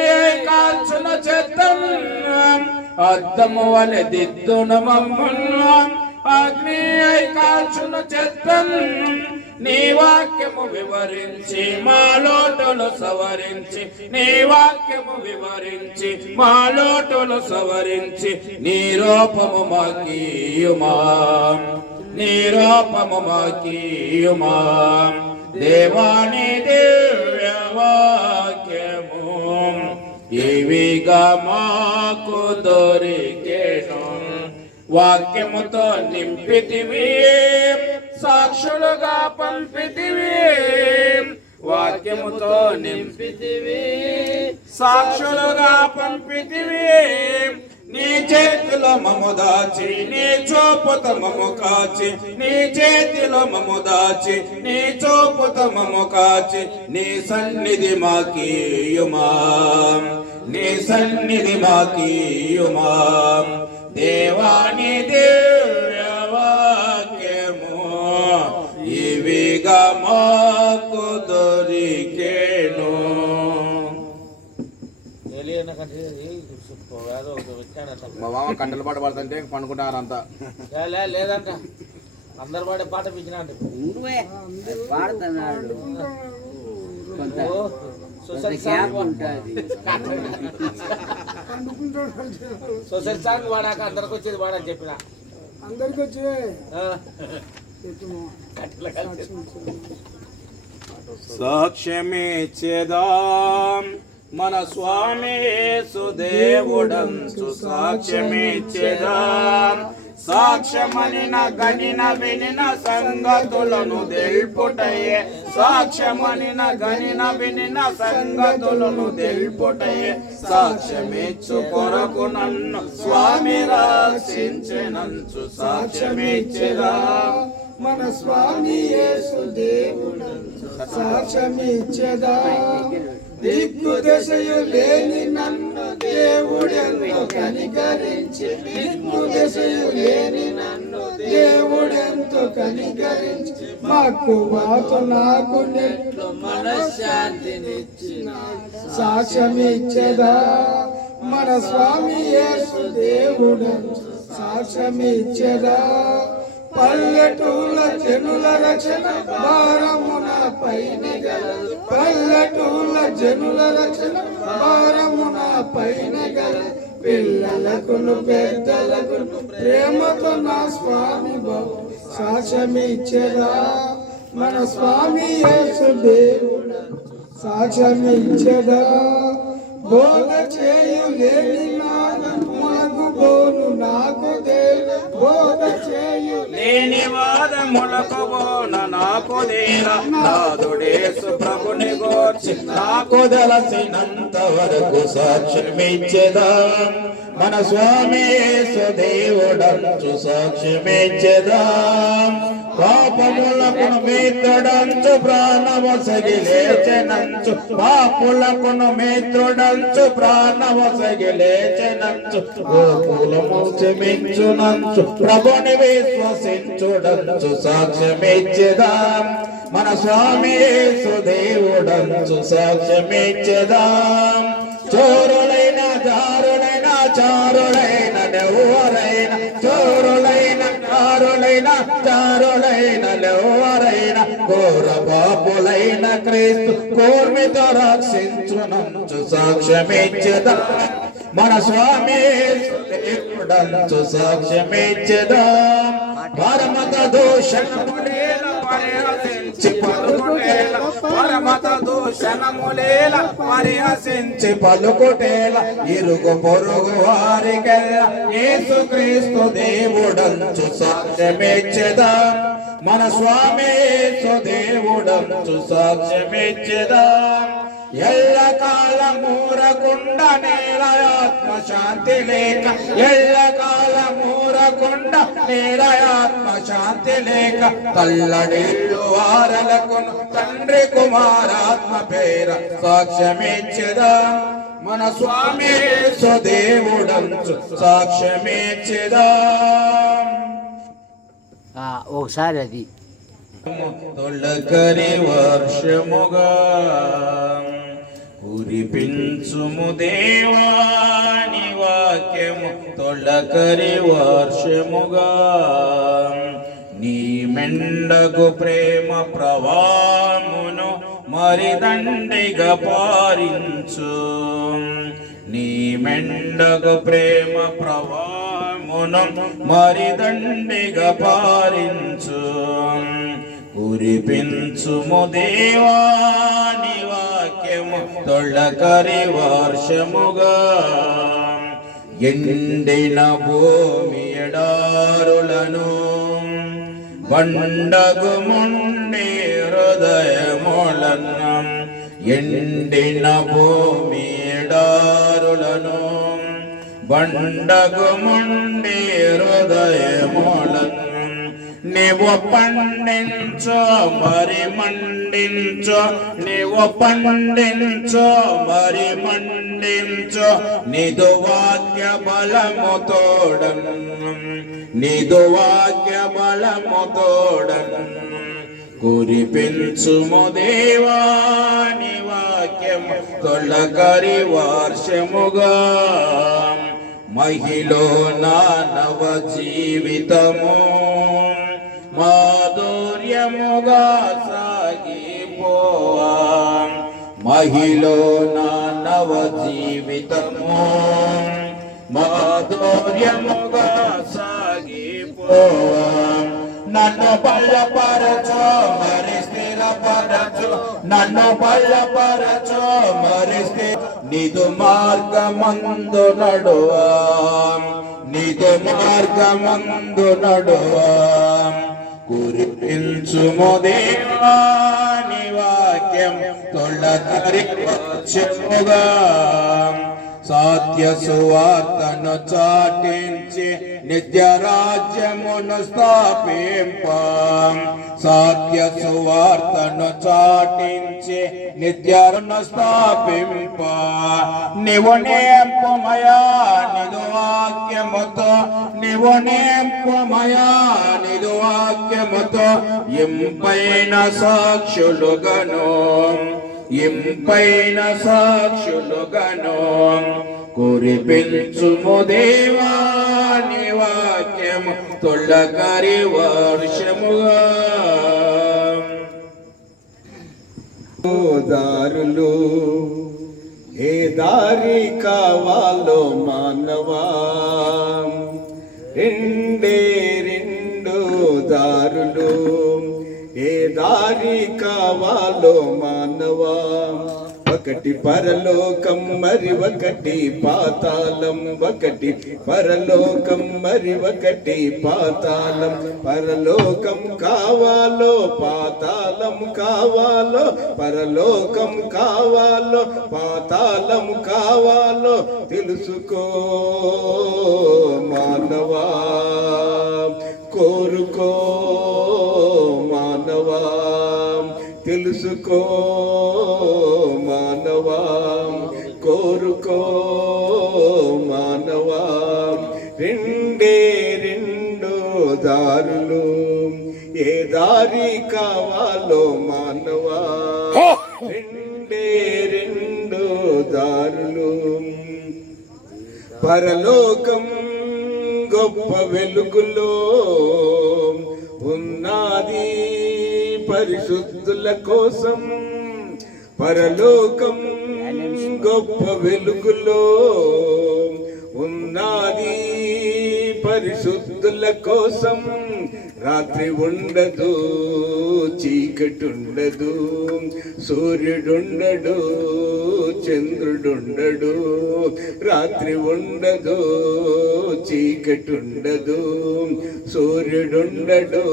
కాల్చున చెత్తను, అద్దము వలె దిద్దును మమ్మును అగ్ని కాల్చున చెత్తను. నీ వాక్యము వివరించి మా లోటులు సవరించి, నీ వాక్యము వివరించి మా లోటులు సవరించి. నీ రూపము మాకీయుమా, నీ రూపము మాకీయుమా. దేవాని దివ్యవాక్యము ఇవిగా మాకు దొరికెను. వాక్యముతో నింపితివి సాక్షులుగా పంపితివి, వాక్యముతో నింపితివి సాక్షులుగా పంపితివి. నీ చేతిలో మము దాచి నీ చూపుత మము కాచి నీ చేతిలో మము దాచి నీ చూపుత మము కాచి నీ సన్నిధి మాకీయుమా నీ సన్నిధి మాకీయుమా దేవాని దివ్య వాక్యము ఇవిగా మాకు దొరికేను. మా మామ కంటలు పాట పాడుతుంటే పండుకుంటారంతా. లేదంట అందరు పాడే పాట పిచ్చినా పాడుతున్నాడు కొంత సొసైటీ గ్యాప్ ఉంటుంది. సొసైటీ సాంగ్ వాడాక అందరికి వచ్చేది వాడని చెప్పిన అందరికి వచ్చి సాక్ష్యమిచ్చేదాం మన స్వామి యేసుదేవుడంచు సాక్ష్యమిచ్చేదాం సాక్ష్యమనిన గనిన వినిన సంగతులను తెలుపుటయే సాక్ష్యమనిన గనిన వినిన సంగతులను తెలుపుటయే సాక్ష్యమిచ్చు కొరకు నన్ను స్వామి రక్షించెనంచు సాక్ష్యమిచ్చేదా మన స్వామి యేసు దేవుడు సాక్ష్యమిచ్చేదా దిక్కు దశయు లేని నన్ను దేవుడెంతో కనికరించి దిక్కు దశయు లేని నన్ను దేవుడెంతో కనికరించి మక్కువతో నాకు నెట్లు మనశ్శాంతినిచ్చిన సాక్ష్యమిచ్చేదా మన స్వామి యేసు దేవుడు సాక్ష్యమిచ్చేదా పల్లెటూళ్ళ జనుల రక్షణ భారమున పైన గలదు పల్లెటూళ్ళ జనుల రక్షణ భారమున పైన గలదు పిల్లలకును పెద్దలకును ప్రేమతో నా స్వామి బాబు సాక్ష్యమిచ్చేదా మన స్వామి యేసు దేవుడు సాక్ష్యమిచ్చేదా బోధ చేయు లేని మనకు బోను నాకు దేవు బోధ చేయు లేని వాదములకు బోన నాకు దేరా నాదుడేసు ప్రభుని గోర్చి నాకు దలసినంత వరకు సాక్ష్యమిచ్చేదా మన స్వామి యేసు దేవుడంచు సాక్ష్యమిచ్చేదా పాపములకును మిత్రుడంచు ప్రాణమొసగి లేచెనంచు పాపులకును మిత్రుడంచు ప్రాణమొసగి లేచెనంచు గోకులము క్షమించునంచు ప్రభుని విశ్వసించుడంచు సాక్ష్యమిచ్చేదా మన స్వామి యేసు దేవుడంచు సాక్ష్యమిచ్చేదా చోరులైన దారులైన చారులైన నెవ్వరైన చోరులైన దారులైన చారులైన నెవ్వరైన ఘోర పాపులైన క్రీస్తు కూర్మితో రక్షించునంచు సాక్ష్యమిచ్చేదా మన స్వామి యేసు దేవుడంచు సాక్ష్యమిచ్చేదా పరమత దూషణములేల పరిహసించి పలుకుటేల పరమత దూషణములేల పరిహసించి పలుకుటేల ఇరుగు పొరుగు వారికెల్ల యేసుక్రీస్తు దేవుడంచు సాక్ష్యమిచ్చేదా మన స్వామి యేసు దేవుడంచు సాక్ష్యమిచ్చేదా ఎల్లకాలమూరకుండ నేల ఆత్మ శాంతి లేక ఎల్లకాలమూరకుండ నేల ఆత్మ శాంతి లేక తల్లడిల్లు వారలకును తండ్రి కుమారాత్మ పేర సాక్ష్యమిచ్చేదా మన స్వామి యేసు దేవుడంచు సాక్ష్యమిచ్చేదా ఒకసారి అది తొలకరి వర్షముగా కురిపించుము దేవాని వాక్యము తొలకరి వర్షముగా నీ మెండగు ప్రేమ ప్రవాహమును మరిదండిగా పారించు నీ మెండగు ప్రేమ ప్రవాహమును మరిదండిగా పారించు కురిపించుము దేవాని వాక్యము తొలకరి వర్షముగా ఎండిన భూమి ఎడారులను బండగు ముండి హృదయములను ఎండిన భూమి ఎడారులను బండగు మొండి హృదయములను నీవు పండించో మరి మండించో, నీవు పండించో మరి మండించో, నీదు వాక్య బలము తోడను, నీదు వాక్య బలము తోడను. కురిపించుము దేవా నీ వాక్యము తొలకరి వర్షముగా, మహిలో నా నవ జీవితము మాధుర్యముగా సాగిపోవా, మహిలో నా నవ జీవితము మాధుర్యముగా సాగిపోవా. నన్ను బలపరచు మరి స్థిరపరచు, నన్ను బలపరచు మరి నీదు మార్గమందు నడువా, నీదు మార్గమందు నడువా. కురిపించుము దేవా నీ వాక్యం తొలకరి వర్షముగా, సత్య సువార్తను చాటించి నిత్య రాజ్యమును స్థాపింప, సత్య సువార్తను చాటించి నిత్యను స్థాపింప. నీవు నేర్పమయా నిదు వాక్యముతో, నీవు నేర్పమయా నిదు వాక్యముతో, ఇంపైన సాక్షులుగను, ఇంపైన సాక్షులుగను. కురిపించుము దేవా నీ వాక్యము తొలకరి వర్షముగా. దారులు ఏ దారి కావాలో మానవా, రెండే రెండు దారులు, ఏ దారి కావాలో మానవా. ఒకటి పరలోకం మరి ఒకటి పాతాళం, ఒకటి పరలోకం మరి ఒకటి పాతాళం. పరలోకం కావాలో పాతాళం కావాలో, పరలోకం కావాలో పాతాళం కావాలో తెలుసుకో మానవా, కోరుకో మానవా, తెలుసుకో మానవా, కోరుకో మానవా. రెండే రెండు దారులు, ఏ దారి కావాలో మానవా, రెండే రెండు దారులు. పరలోకం గొప్ప వెలుగులో ఉన్నది పరిశుద్ధుల కోసం, పరలోకం గొప్ప వెలుగులో ఉన్నది పరిశుద్ధుల కోసం. రాత్రి ఉండదు చీకటుండదు, సూర్యుడుండడు చంద్రుడుండడు. రాత్రి ఉండదు చీకటుండదు, సూర్యుడుండడు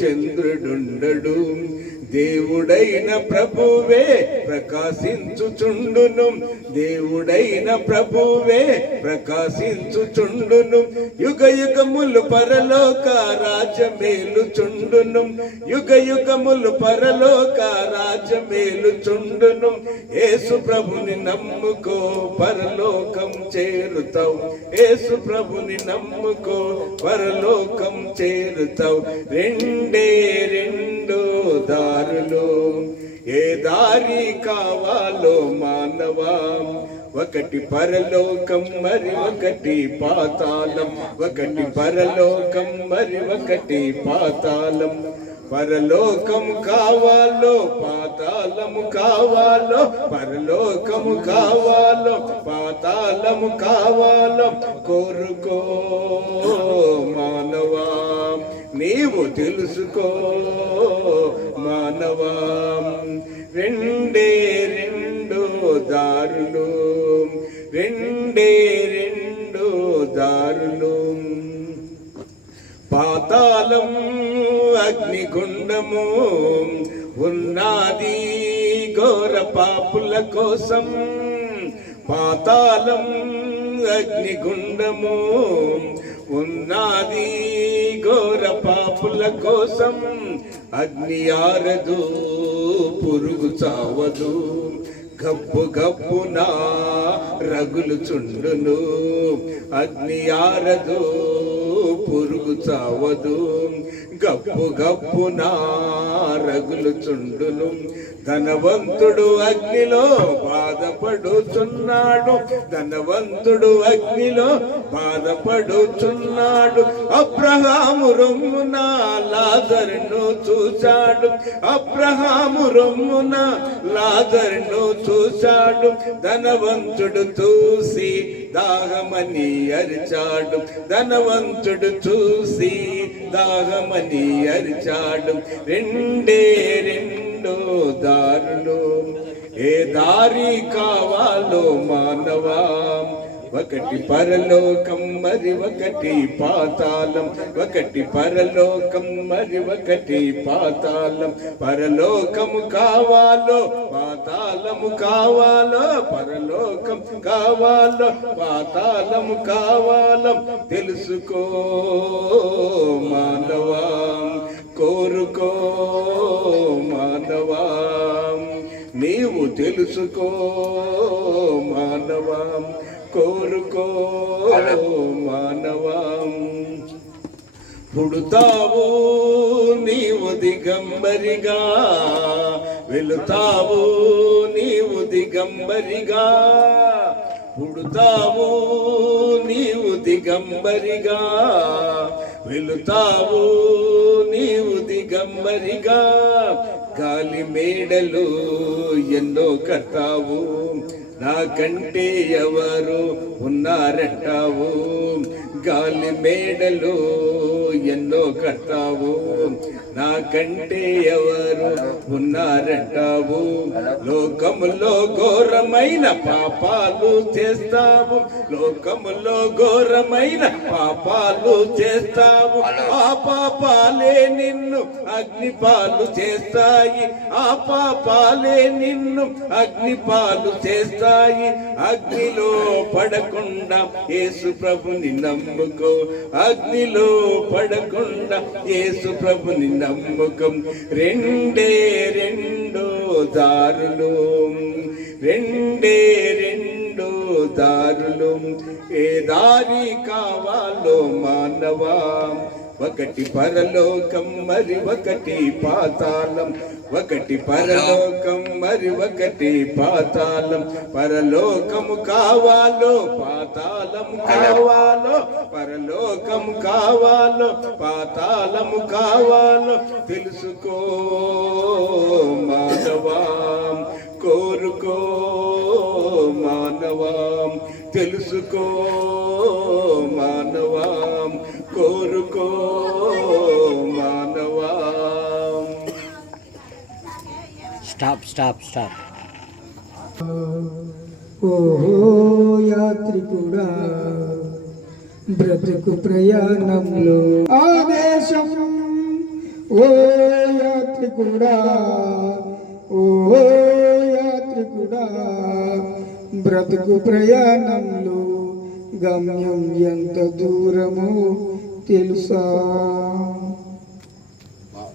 చంద్రుడుండడు. దేవుడైన ప్రభువే ప్రకాశించుచుండును, దేవుడైన ప్రభువే ప్రకాశించుచుండును. యుగ యుగములు పరలోక రాజ్యమేలుచుండును, యుగ యుగములు పరలోక రాజ్యమేలుచుండును. యేసు ప్రభుని నమ్ముకో పరలోకం చేరుతావు, యేసు ప్రభుని నమ్ముకో పరలోకం చేరుతావు. రెండే రెండు దారులు, ఏ దారి కావాలో మానవా. ఒకటి పరలోకం మరి ఒకటి పాతాళం, ఒకటి పరలోకం మరి ఒకటి పాతాళం. పరలోకము కావాలో పాతాళము కావాలో, పరలోకము కావాలో పాతాళము కావాలో కోరుకో మానవా, నీవు తెలుసుకో మానవా. రెండే రెండు దారులు, రెండే రెండు దారులు. పాతాళం అగ్నిగుండము ఉన్నది ఘోర పాపుల కోసం, పాతాళం అగ్నిగుండము ఉన్నది ఘోర పాపుల కోసం. అగ్ని ఆరదు, పురుగు చావదు, గబ్బు గబ్బున రగులు చుండును. అగ్ని ఆరదు, పురుగు చావదు, గబ్బు గబ్బున రగులు చుండును. ధనవంతుడు అగ్నిలో బాధపడుచున్నాడు, ధనవంతుడు అగ్నిలో బాధపడుచున్నాడు. అబ్రహాము రొమ్మున లాజరును చూశాడు, అబ్రహాము రొమ్మున లాజరును చూశాడు. ధనవంతుడు చూసి దాహమని అరిచాడు, ధనవంతుడు చూసి దాహమని అరిచాడు. రెండే రెండు దారులు, ఏ దారి కావాలో మానవా? ఒకటి పరలోకం, మరి ఒకటి పాతాళం. ఒకటి పరలోకం, మరి ఒకటి పాతాళం. పరలోకము కావాలో పాతాళము కావాలో, పరలోకం కావాలో పాతాళము కావాలో తెలుసుకో మానవా, కోరుకో మానవా. నీవు తెలుసుకో మానవా, కోరుకో మానవా. పుడుతావు నీవు దిగంబరిగా, వెళుతావు నీవు దిగంబరిగా. పుడుతావు నీవు దిగంబరిగా, వెళుతావు నీవు దిగంబరిగా. గాలి మేడలు ఎన్నో కట్టావు, నాకంటే ఎవరు ఉన్నారంటావు. గాలి మేడలు ఎన్నో కట్టావు, నాకంటే ఎవరు ఉన్నారంటావు. లోకములో ఘోరమైన పాపాలు చేస్తావు, లోకములో ఘోరమైన పాపాలు చేస్తావు. ఆ పాపాలే నిన్ను అగ్నిపాలు చేస్తాయి, ఆ పాపాలే నిన్ను అగ్నిపాలు చేస్తాయి. అగ్నిలో పడకుండా యేసు ప్రభుని నమ్ముకో, అగ్నిలో పడకుండా యేసు ప్రభుని నమ్మకం. రెండే రెండు దారులు, రెండే రెండు దారులు, ఏ దారి కావాలో మానవా? ఒకటి పరలోకం, మరి ఒకటి పాతాళం. ఒకటి పరలోకం, మరి ఒకటి పాతాళం. పరలోకము కావాలో పాతాళము కావాలో, పరలోకము కావాలో పాతాళము కావాలో తెలుసుకో మానవా, కోరుకో మానవా. తెలుసుకో మానవా, కోరుకో మానవా. Stop stop stop. ఓహో యాత్రికుడా, బ్రతుకు ప్రయాణంలో ఆదేశం. ఓ యాత్రికుడా, ఓ యాత్రికుడా, బ్రతుకు ప్రయాణంలో గమ్యం ఎంత దూరమో తెలుసా?